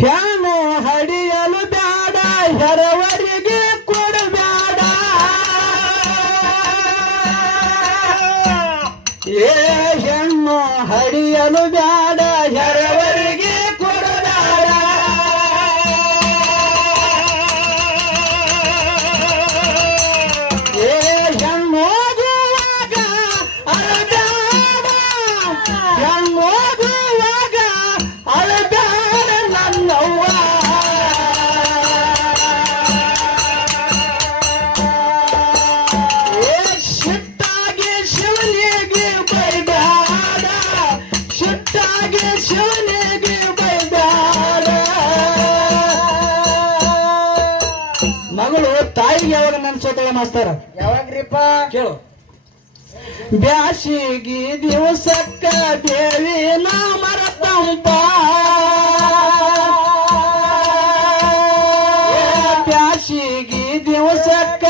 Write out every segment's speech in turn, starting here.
ಹೆಣ್ಣು ಹಡಿಯಲು ಬ್ಯಾಡ ಹೆರವರಿಗೆ ಕೊಡಬ್ಯಾಡ ಏ ಹೆಣ್ಣು ಹಡಿಯಲು ಬ್ಯಾಡ ಹೆರವರಿಗೆ ತಾಯಿಗೆ ಯಾವಾಗ ನೆನ್ಸೋತಾಳೆ ಮಾಸ್ತಾರ? ಯಾವಾಗ್ರಿಪ್ಪ? ಕೇಳು. ಬ್ಯಾಸಿಗಿ ದಿವಸಕ್ಕ ದೇವಿ ನಾಮರ ತಂಪ ಬ್ಯಾಸಿಗಿ ದಿವಸಕ್ಕ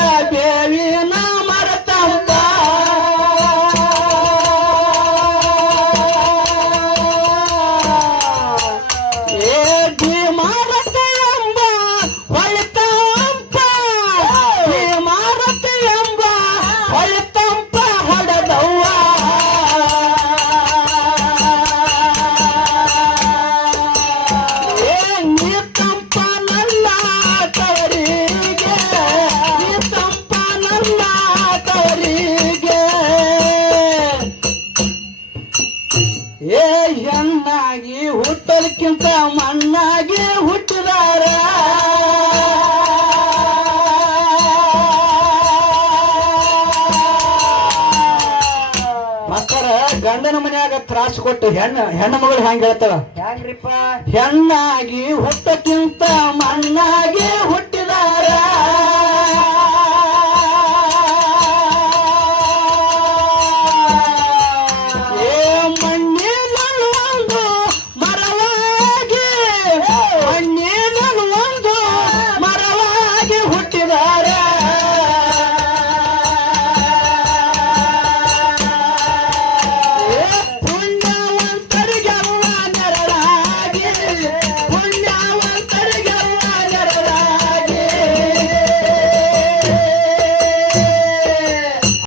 ಹೆಣ್ಣಾಗಿ ಹುಟ್ಟೋದಕ್ಕಿಂತ ಮಣ್ಣಾಗಿ ಹುಟ್ಟಿದಾರ. ಮಕ್ಕಳ ಗಂಡನ ಮನ್ಯಾಗ ತ್ರಾಸು ಕೊಟ್ಟು ಹೆಣ್ಣ ಹೆಣ್ಣು ಮಗಳು ಹೆಂಗ್ ಹೇಳ್ತಾವ ಹೆಣ್ಣಾಗಿ ಹುಟ್ಟಕ್ಕಿಂತ ಮಣ್ಣಾಗಿ